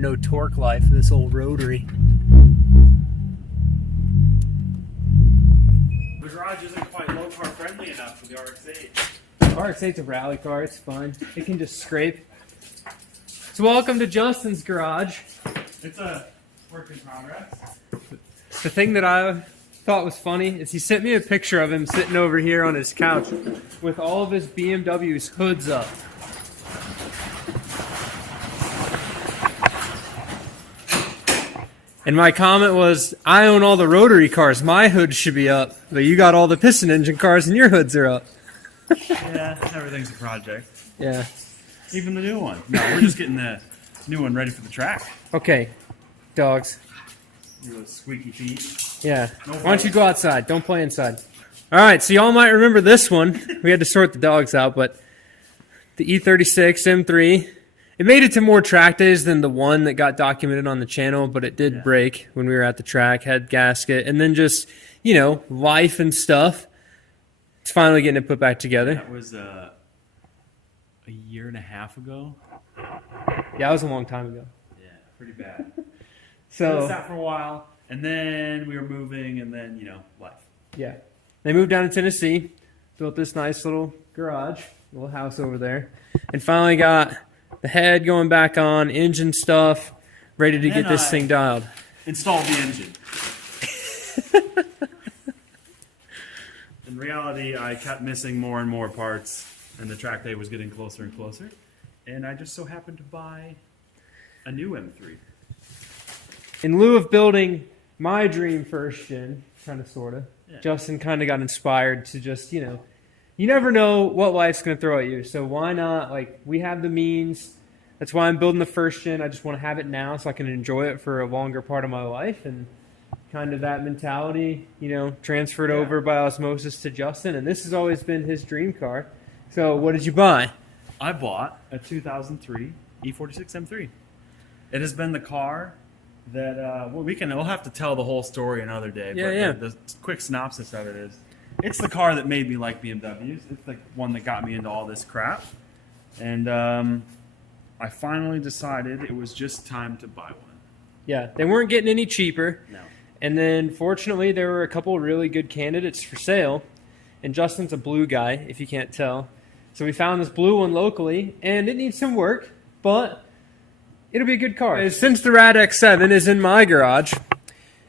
no torque life of this old rotary. The garage isn't quite low car friendly enough for the RX8. RX8's a rally car, it's fun. It can just scrape. So welcome to Justin's garage. It's a work in progress. The thing that I thought was funny is he sent me a picture of him sitting over here on his couch with all of his BMW's hoods up. And my comment was, I own all the rotary cars, my hood should be up, but you got all the piston engine cars and your hoods are up. Yeah, everything's a project. Yeah. Even the new one. No, we're just getting the new one ready for the track. Okay, dogs. Your little squeaky feet. Yeah. No Why don't you go outside? Don't play inside. All right, so y'all might remember this one. We had to sort the dogs out, but the E36 M3. It made it to more track days than the one that got documented on the channel, but it did break when we were at the track, had gasket, and then just, you know, life and stuff. It's finally getting it put back together. That was a year and a half ago. Yeah, that was a long time ago. Yeah, pretty bad. So sat for a while, and then we were moving, and then, you know, life. yeah, they moved down to Tennessee, built this nice little garage, little house over there, and finally got the head going back on, engine stuff, ready to get this thing dialed. Install the engine. In reality, I kept missing more and more parts, and the track day was getting closer and closer. And I just so happened to buy a new M3. In lieu of building my dream first gen, kind of, sort of, Justin kind of got inspired to just, you know, you never know what life's going to throw at you. So why not, like, we have the means. That's why I'm building the first gen. I just want to have it now so I can enjoy it for a longer part of my life. And kind of that mentality, you know, transferred over by osmosis to Justin. And this has always been his dream car. So what did you buy? I bought a 2003 E46 M3. It has been the car that, we'll have to tell the whole story another day. Yeah, but the quick synopsis of it is, it's the car that made me like BMWs. It's the one that got me into all this crap. And I finally decided it was just time to buy one. Yeah, they weren't getting any cheaper. No. And then, fortunately, there were a couple of really good candidates for sale. And Justin's a blue guy, if you can't tell. So we found this blue one locally, and it needs some work, but it'll be a good car. Since the RX8 is in my garage,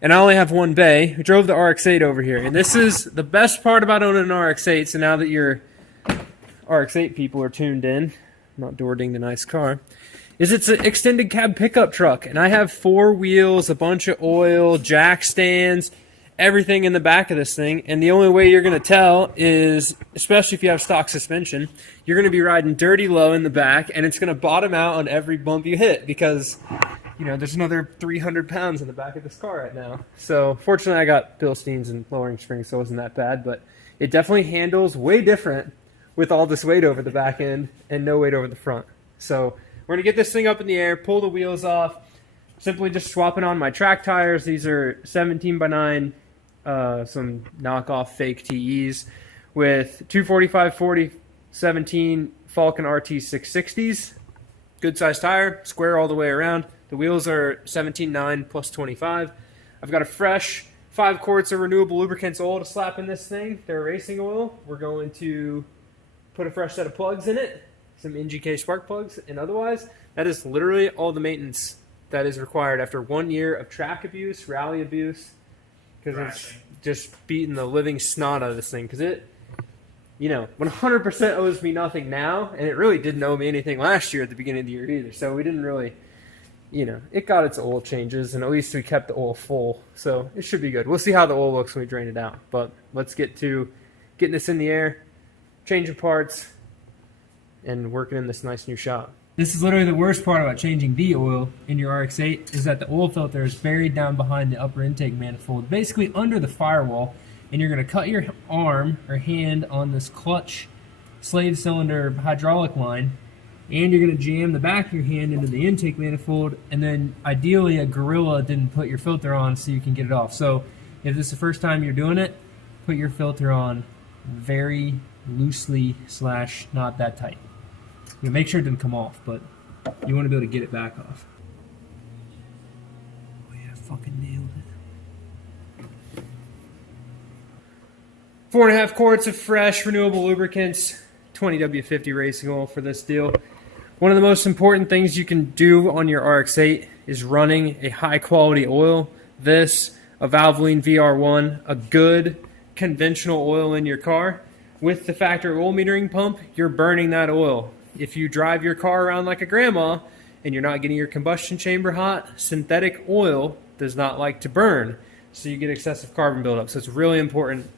and I only have one bay, we drove the RX8 over here. And this is the best part about owning an RX8, so now that your RX8 people are tuned in, I'm not door-dinged a nice car, is it's an extended cab pickup truck. And I have 4 wheels, a bunch of oil, jack stands, everything in the back of this thing. And the only way you're going to tell is, especially if you have stock suspension, you're going to be riding dirty low in the back, and it's going to bottom out on every bump you hit because, you know, there's another 300 pounds in the back of this car right now. So fortunately I got Bilsteins and lowering springs, so it wasn't that bad, but it definitely handles way different with all this weight over the back end and no weight over the front. So we're going to get this thing up in the air, pull the wheels off, simply just swapping on my track tires. These are 17x9, some knockoff fake TEs with 245/40 17 Falcon RT 660s. Good size tire, square all the way around. The wheels are 17.9 plus 25. I've got a fresh 5 quarts of renewable lubricants oil to slap in this thing. They're racing oil. We're going to put a fresh set of plugs in it, some NGK spark plugs, and otherwise, that is literally all the maintenance that is required after 1 year of track abuse, rally abuse, because it's just beating the living snot out of this thing, because it, you know, 100% owes me nothing now, and it really didn't owe me anything last year at the beginning of the year either, so we didn't really, you know, it got its oil changes, and at least we kept the oil full, so it should be good. We'll see how the oil looks when we drain it out, but let's get to getting this in the air, changing parts, and working in this nice new shop. This is literally the worst part about changing the oil in your RX8 is that the oil filter is buried down behind the upper intake manifold, basically under the firewall, and you're going to cut your arm or hand on this clutch slave cylinder hydraulic line, and you're going to jam the back of your hand into the intake manifold, and then ideally a gorilla didn't put your filter on so you can get it off. So if this is the first time you're doing it, put your filter on very loosely / not that tight. You know, make sure it didn't come off, but you want to be able to get it back off. Fucking nailed it. 4.5 quarts of fresh, renewable lubricants, 20 W50 racing oil for this deal. One of the most important things you can do on your RX8 is running a high quality oil. This, a Valvoline VR1, a good conventional oil in your car. With the factory oil metering pump, you're burning that oil. If you drive your car around like a grandma and you're not getting your combustion chamber hot, synthetic oil does not like to burn, so you get excessive carbon buildup. So it's really important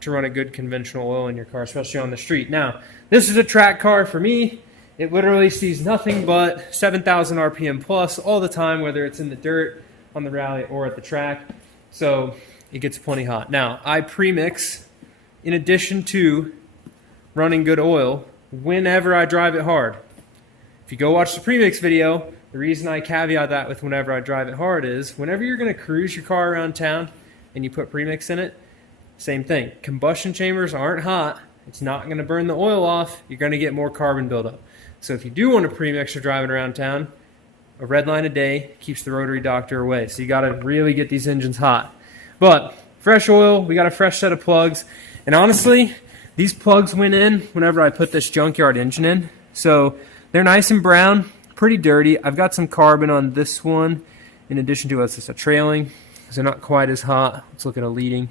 to run a good conventional oil in your car, especially on the street. Now, this is a track car for me. It literally sees nothing but 7,000 RPM plus all the time, whether it's in the dirt, on the rally, or at the track. So it gets plenty hot. Now, I premix in addition to running good oil whenever I drive it hard. If you go watch the premix video, the reason I caveat that with whenever I drive it hard is whenever you're going to cruise your car around town and you put premix in it, same thing. Combustion chambers aren't hot. It's not going to burn the oil off. You're going to get more carbon buildup. So if you do want to premix or driving around town, a red line a day keeps the rotary doctor away. So you got to really get these engines hot. But fresh oil, we got a fresh set of plugs. And honestly, these plugs went in whenever I put this junkyard engine in. So they're nice and brown, pretty dirty. I've got some carbon on this one in addition to a trailing. So not quite as hot. Let's look at a leading.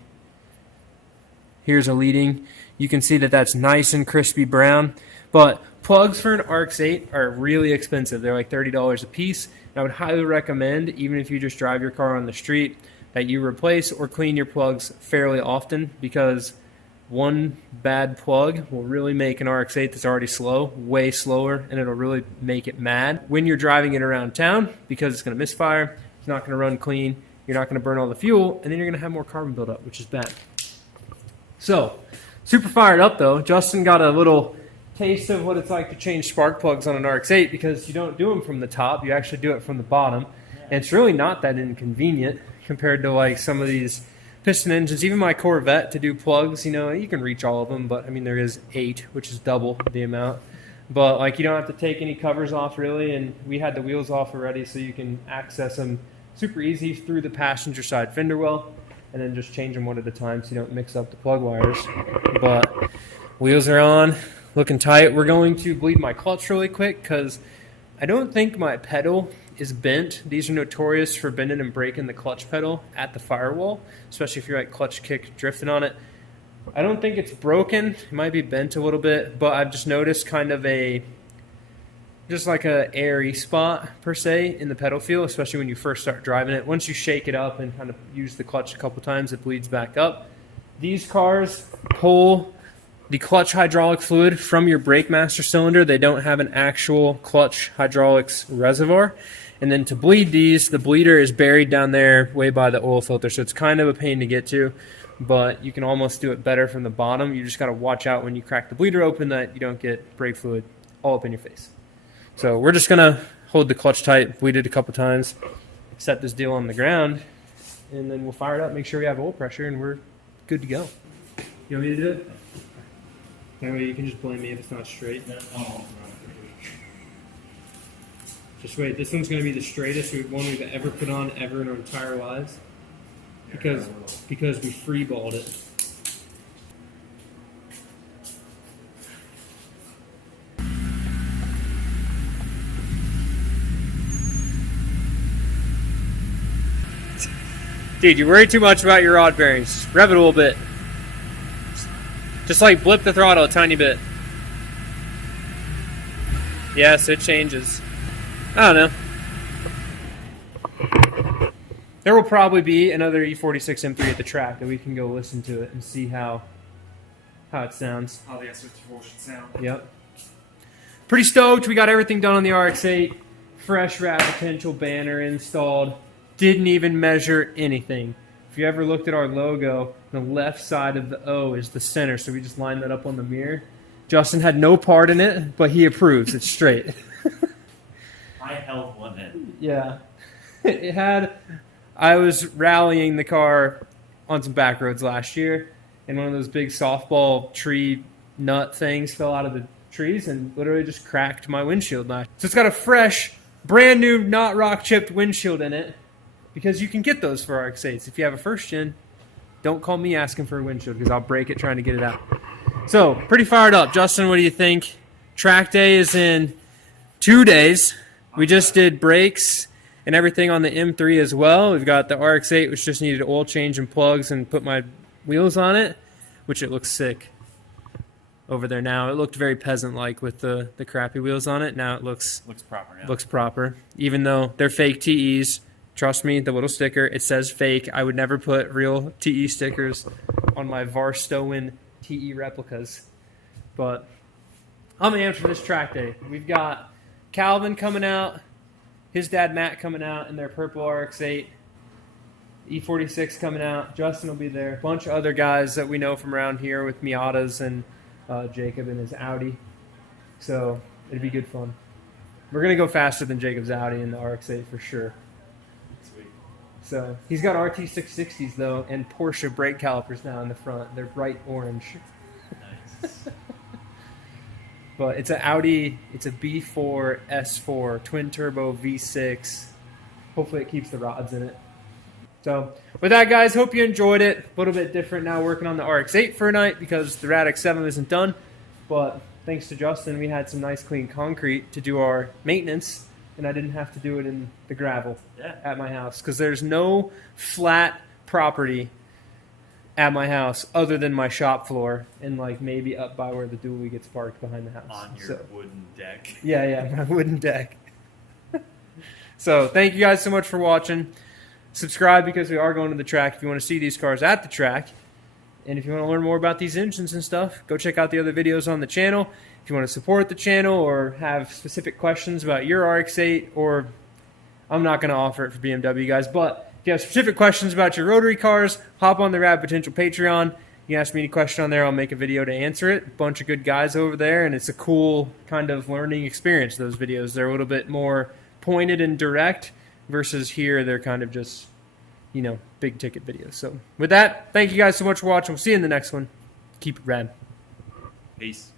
Here's a leading. You can see that that's nice and crispy brown. But plugs for an RX8 are really expensive. They're like $30 a piece. And I would highly recommend, even if you just drive your car on the street, that you replace or clean your plugs fairly often, because one bad plug will really make an RX8 that's already slow way slower, and it'll really make it mad when you're driving it around town, because it's going to misfire, it's not going to run clean, you're not going to burn all the fuel, and then you're going to have more carbon buildup, which is bad. So, super fired up though. Justin got a little taste of what it's like to change spark plugs on an RX8, because you don't do them from the top, you actually do it from the bottom, and it's really not that inconvenient compared to like some of these piston engines. Even my Corvette, to do plugs, you know, you can reach all of them, but I mean there is 8, which is double the amount. But like you don't have to take any covers off really, and we had the wheels off already, so you can access them super easy through the passenger side fender well, and then just change them one at a time so you don't mix up the plug wires. But wheels are on, looking tight. We're going to bleed my clutch really quick because I don't think my pedal is bent. These are notorious for bending and breaking the clutch pedal at the firewall, especially if you're like clutch kick drifting on it. I don't think it's broken. It might be bent a little bit, but I've just noticed kind of just like a airy spot per se in the pedal feel, especially when you first start driving it. Once you shake it up and kind of use the clutch a couple times, it bleeds back up. These cars pull the clutch hydraulic fluid from your brake master cylinder. They don't have an actual clutch hydraulics reservoir. And then to bleed these, the bleeder is buried down there way by the oil filter. So it's kind of a pain to get to, but you can almost do it better from the bottom. You just got to watch out when you crack the bleeder open that you don't get brake fluid all up in your face. So we're just going to hold the clutch tight, bleed it a couple times, set this deal on the ground, and then we'll fire it up, make sure we have oil pressure, and we're good to go. You want me to do it? That way you can just blame me if it's not straight. Just wait, this one's going to be the straightest one we've ever put on ever in our entire lives. Because we freeballed it. Dude, you worry too much about your rod bearings. Just rev it a little bit. Just like blip the throttle a tiny bit. Yes, it changes. I don't know. There will probably be another E46 M3 at the track that we can go listen to it and see how it sounds. How the S54 should sound. Yep. Pretty stoked. We got everything done on the RX8. Fresh wrap potential banner installed. Didn't even measure anything. If you ever looked at our logo, the left side of the O is the center, so we just lined that up on the mirror. Justin had no part in it, but he approves. It's straight. I held one in. Yeah. I was rallying the car on some back roads last year, and one of those big softball tree nut things fell out of the trees and literally just cracked my windshield. So it's got a fresh, brand new, not rock chipped windshield in it. because you can get those for RX8s. If you have a first gen, don't call me asking for a windshield because I'll break it trying to get it out. So, pretty fired up. Justin, what do you think? Track day is in 2 days. We just did brakes and everything on the M3 as well. We've got the RX8, which just needed oil change and plugs and put my wheels on it, which it looks sick over there now. It looked very peasant-like with the crappy wheels on it. Now it looks proper. Yeah. looks proper, even though they're fake TEs. Trust me, the little sticker, it says fake. I would never put real TE stickers on my Varstowen TE replicas. But I'm amped for this track day. We've got Calvin coming out, his dad Matt coming out in their purple RX8, E46 coming out, Justin will be there, a bunch of other guys that we know from around here with Miatas and Jacob and his Audi. So it'd be good fun. We're going to go faster than Jacob's Audi in the RX8 for sure. Sweet. So he's got RT660s though and Porsche brake calipers now in the front. They're bright orange. Nice. But it's an Audi, it's a B4 S4 twin turbo V6. Hopefully it keeps the rods in it. So with that, guys, hope you enjoyed it. A little bit different now working on the RX8 for a night because the RX7 isn't done. But thanks to Justin, we had some nice clean concrete to do our maintenance, and I didn't have to do it in the gravel at my house because there's no flat property at my house other than my shop floor and like maybe up by where the dually gets parked behind the house. On your wooden deck. Yeah, my wooden deck. So thank you guys so much for watching. Subscribe because we are going to the track if you want to see these cars at the track. And if you want to learn more about these engines and stuff, go check out the other videos on the channel. If you want to support the channel or have specific questions about your RX8, or I'm not going to offer it for BMW guys, but if you have specific questions about your rotary cars, hop on the Rad Potential Patreon. You can ask me any question on there, I'll make a video to answer it. A bunch of good guys over there, and it's a cool kind of learning experience, those videos. They're a little bit more pointed and direct versus here they're kind of just, you know, big ticket videos. So with that, thank you guys so much for watching. We'll see you in the next one. Keep it rad. Peace.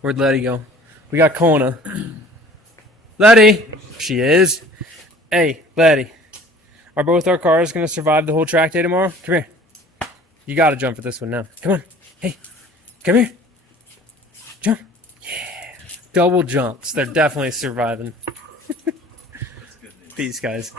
Where'd Letty go? We got Kona. Letty! She is. Hey, Letty. Are both our cars going to survive the whole track day tomorrow? Come here. You got to jump for this one now. Come on. Hey, come here. Jump. Yeah. Double jumps. They're definitely surviving. Peace, guys.